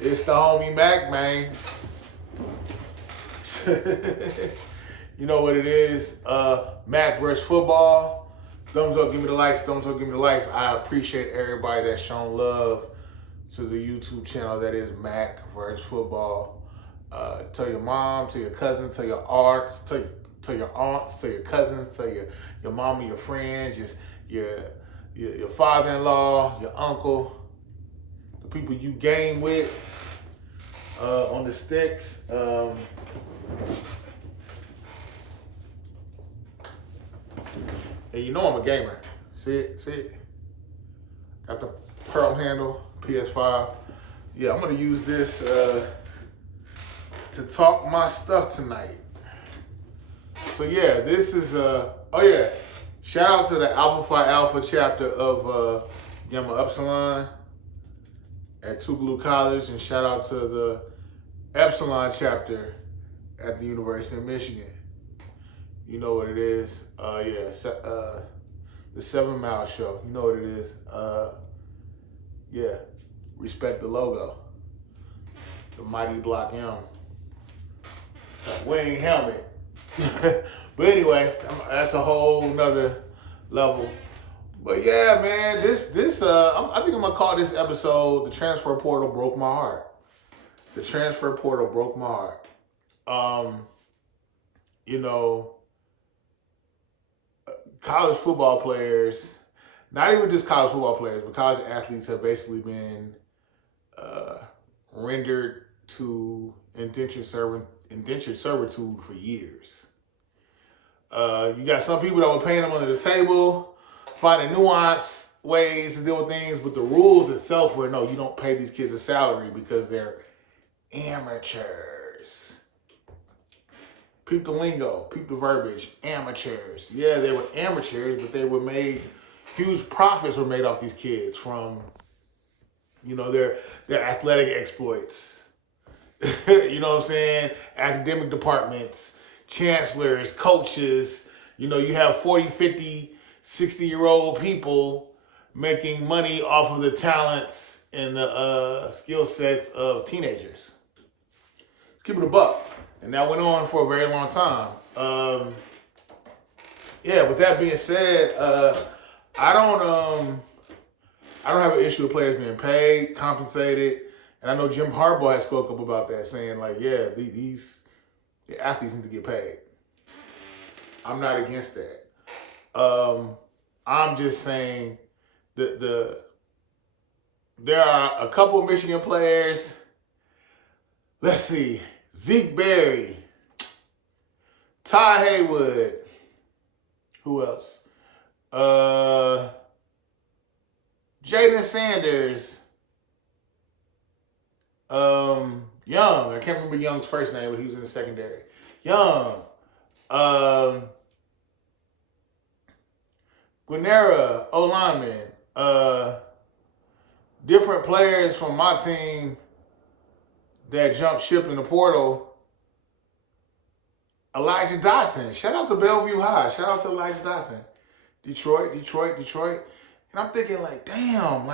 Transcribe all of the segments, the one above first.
It's the homie Mac, man. You know what it is. Mac versus football. Thumbs up, give me the likes. Thumbs up, give me the likes. I appreciate everybody that's shown love to the YouTube channel that is Mac versus football. Tell your mom, tell your cousin, tell your aunts, tell your aunts, tell your cousins, tell your mom and your friends, your father-in-law, your uncle, the people you game with on the sticks. And you know I'm a gamer. See it? Got the pearl handle, PS5. Yeah, I'm gonna use this to talk my stuff tonight. So yeah, this is shout out to the Alpha Phi Alpha chapter of Gamma Epsilon at Tougaloo College, and shout out to the Epsilon chapter at the University of Michigan. You know what it is. The 7 Mile Show. You know what it is. Respect the logo. The Mighty Block M. Wing helmet. But anyway, that's a whole nother level. But yeah, man, I think I'm gonna call this episode "The Transfer Portal Broke My Heart." The transfer portal broke my heart. College football players, not even just college football players, but college athletes have basically been rendered to indentured servitude for years. You got some people that were paying them under the table, finding nuanced ways to deal with things, but the rules itself were no, you don't pay these kids a salary because they're amateurs. Peep the lingo, peep the verbiage, amateurs. Yeah, they were amateurs, but they were made, huge profits were made off these kids from, their athletic exploits. You know what I'm saying? Academic departments, chancellors, coaches. You have 40, 50, 60-year-old people making money off of the talents and the skill sets of teenagers. Let's keep it a buck. And that went on for a very long time. With that being said, I don't have an issue with players being paid, compensated. And I know Jim Harbaugh has spoke up about that, saying these athletes need to get paid. I'm not against that. I'm just saying that there are a couple of Michigan players. Let's see. Zeke Berry, Ty Haywood, who else? Jaden Sanders, Young. I can't remember Young's first name, but he was in the secondary. Young, Guinera, O-lineman, different players from my team that jumped ship in the portal. Elijah Dotson. Shout out to Bellevue High. Shout out to Elijah Dotson. Detroit. And I'm thinking damn,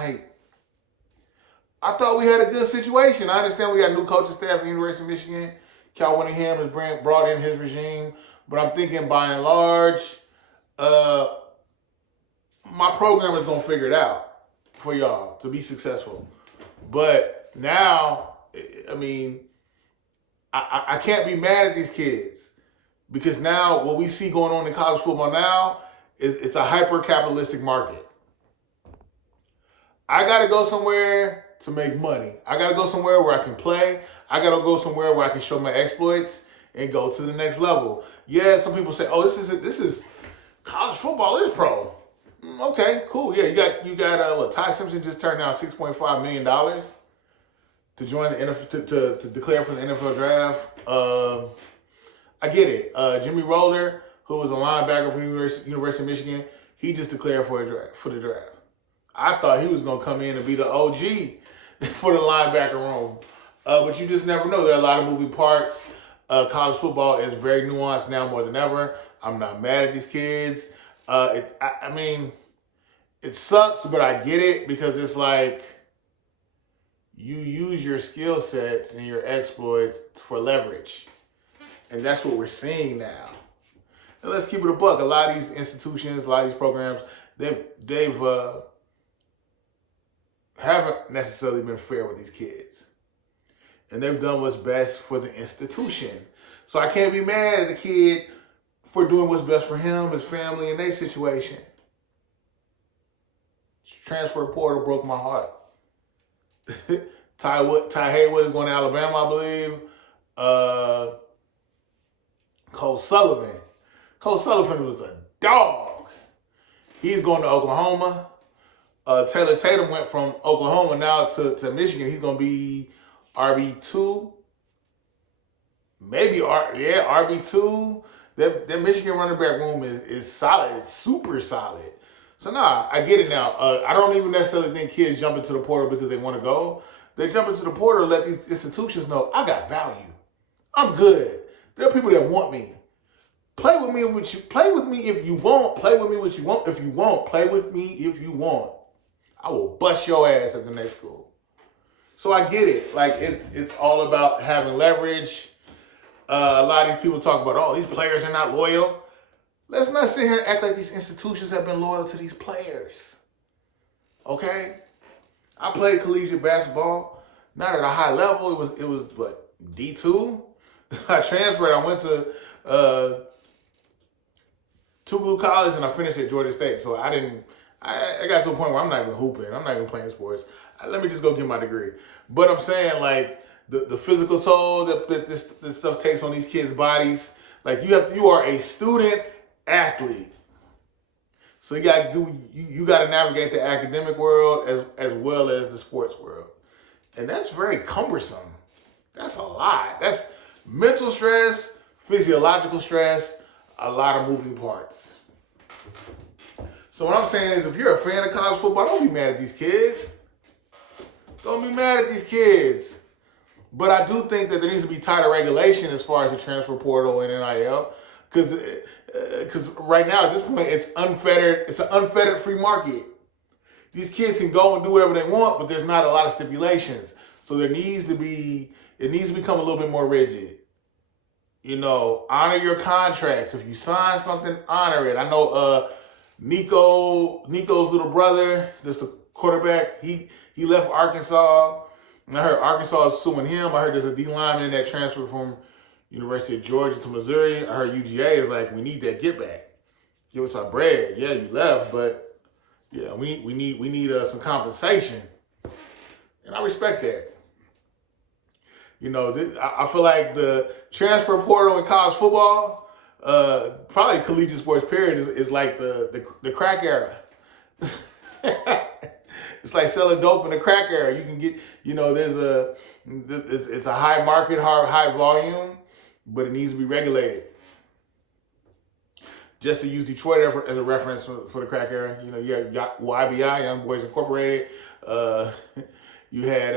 I thought we had a good situation. I understand we got new coaching staff at the University of Michigan. Cal Winningham has brought in his regime. But I'm thinking by and large, my program is going to figure it out for y'all to be successful. But now, I can't be mad at these kids because now what we see going on in college football now is it's a hyper-capitalistic market. I got to go somewhere to make money. I got to go somewhere where I can play. I got to go somewhere where I can show my exploits and go to the next level. Yeah, some people say, "Oh, this is college football is pro." Okay, cool. Yeah, you got Ty Simpson just turned down $6.5 million to join the NFL, to declare for the NFL draft. I get it. Jimmy Roller, who was a linebacker for the University of Michigan, he just declared for the draft. I thought he was going to come in and be the OG for the linebacker room. But you just never know. There are a lot of moving parts. College football is very nuanced now more than ever. I'm not mad at these kids. It sucks, but I get it because it's you use your skill sets and your exploits for leverage. And that's what we're seeing now. And let's keep it a buck. A lot of these institutions, a lot of these programs, they've haven't necessarily been fair with these kids. And they've done what's best for the institution. So I can't be mad at the kid for doing what's best for him, his family, and their situation. Transfer portal broke my heart. Ty Haywood is going to Alabama, I believe. Cole Sullivan. Cole Sullivan was a dog. He's going to Oklahoma. Taylor Tatum went from Oklahoma now to Michigan. He's going to be RB2. Maybe RB2. That Michigan running back room is solid. It's super solid. So I get it now. I don't even necessarily think kids jump into the portal because they want to go. They jump into the portal to let these institutions know, I got value. I'm good. There are people that want me. Play with me if you want. Play with me what you want if you want. Play with me if you want. I will bust your ass at the next school. So I get it. Like it's all about having leverage. A lot of these people talk about, oh, these players are not loyal. Let's not sit here and act like these institutions have been loyal to these players. Okay? I played collegiate basketball, not at a high level. It was what, D2? I transferred. I went to Tougaloo College and I finished at Georgia State. So I got to a point where I'm not even hooping. I'm not even playing sports. Let me just go get my degree. But I'm saying, like, the physical toll that this stuff takes on these kids' bodies. Like, you are a student athlete. So you got to navigate the academic world as well as the sports world. And that's very cumbersome. That's a lot. That's mental stress, physiological stress, a lot of moving parts. So what I'm saying is, if you're a fan of college football, don't be mad at these kids. Don't be mad at these kids. But I do think that there needs to be tighter regulation as far as the transfer portal and NIL. Because right now, at this point, it's unfettered. It's an unfettered free market. These kids can go and do whatever they want, but there's not a lot of stipulations. So it needs to become a little bit more rigid. You know, honor your contracts. If you sign something, honor it. I know Nico's little brother, just the quarterback, he left Arkansas. And I heard Arkansas is suing him. I heard there's a D lineman that transferred from University of Georgia to Missouri. I heard UGA is like, we need that get back. Give us our bread. Yeah, you left, but yeah, we need some compensation. And I respect that. You know, I feel like the transfer portal in college football, probably collegiate sports period, is like the crack era. It's like selling dope in the crack era. You can get, it's a high market, high volume, but it needs to be regulated. Just to use Detroit as a reference for the crack era, you got YBI, Young Boys Incorporated. You had,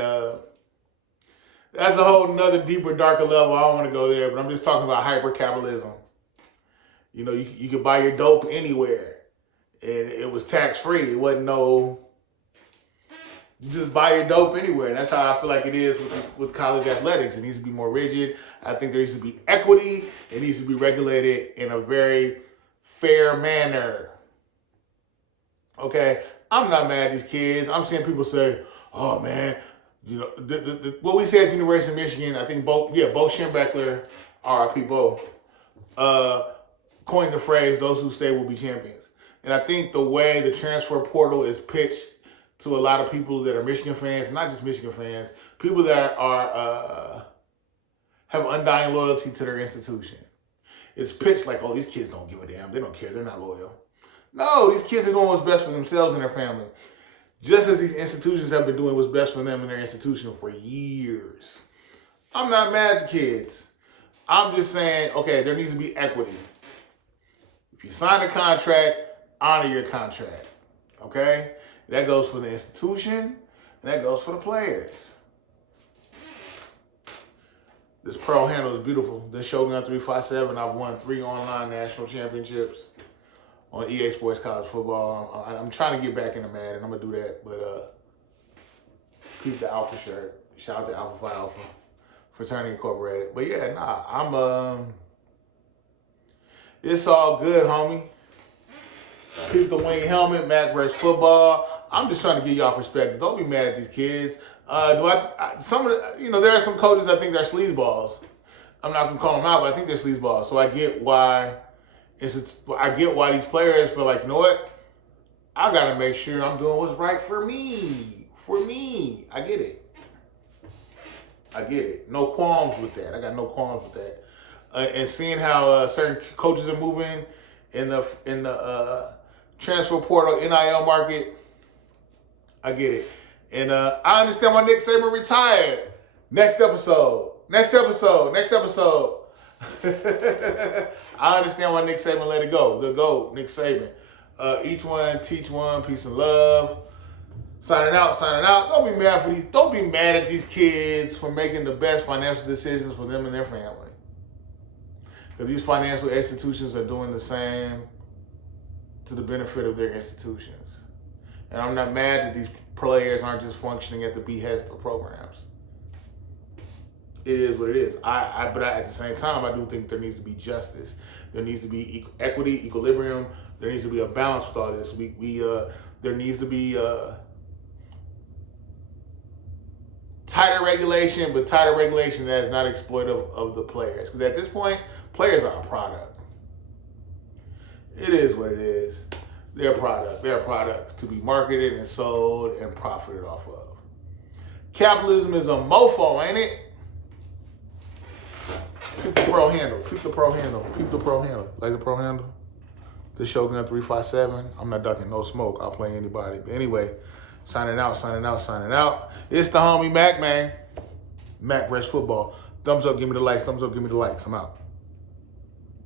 that's a whole nother deeper, darker level. I don't want to go there, but I'm just talking about hyper-capitalism. You could buy your dope anywhere, and it was tax-free. It wasn't you just buy your dope anywhere. And that's how I feel like it is with college athletics. It needs to be more rigid. I think there needs to be equity. It needs to be regulated in a very fair manner. Okay? I'm not mad at these kids. I'm seeing people say, oh, man, what we say at the University of Michigan, I think Bo Schembechler, R.I.P. Bo, coined the phrase, those who stay will be champions. And I think the way the transfer portal is pitched to a lot of people that are Michigan fans, not just Michigan fans, people that have undying loyalty to their institution. It's pitched like, oh, these kids don't give a damn. They don't care. They're not loyal. No, these kids are doing what's best for themselves and their family. Just as these institutions have been doing what's best for them and their institution for years. I'm not mad at the kids. I'm just saying, okay, there needs to be equity. If you sign a contract, honor your contract. Okay? That goes for the institution, and that goes for the players. This Pearl handle is beautiful. This Shogun 357, I've won 3 online national championships on EA Sports College Football. I'm trying to get back into Madden. I'm going to do that. But Keep the Alpha shirt. Shout out to Alpha Phi Alpha Fraternity Incorporated. But yeah, nah, I'm it's all good, homie. Keep the wing helmet, Mac Rush football. I'm just trying to give y'all perspective. Don't be mad at these kids. Some of the, there are some coaches I think they're sleazeballs. I'm not gonna call them out, but I think they're sleazeballs. So I get why I get why these players feel like, you know what? I gotta make sure I'm doing what's right for me. For me. I get it. No qualms with that. I got no qualms with that. And seeing how certain coaches are moving in the transfer portal, NIL market, I get it. And I understand why Nick Saban retired. Next episode. I understand why Nick Saban let it go. The GOAT, Nick Saban. Each one, teach one, peace and love. Signing out. Don't be mad at these kids for making the best financial decisions for them and their family. Because these financial institutions are doing the same to the benefit of their institutions. And I'm not mad that these players aren't just functioning at the behest of programs. It is what it is. But at the same time, I do think there needs to be justice. There needs to be equity, equilibrium. There needs to be a balance with all this. There needs to be tighter regulation, but tighter regulation that is not exploitive of the players. Because at this point, players are a product. It is what it is. They're a product. They're a product to be marketed and sold and profited off of. Capitalism is a mofo, ain't it? Keep the pro handle. Like the pro handle? This Shogun 357. I'm not ducking no smoke. I'll play anybody. But anyway, signing out. It's the homie Mac, man. Mac Rush Football. Thumbs up, give me the likes. I'm out.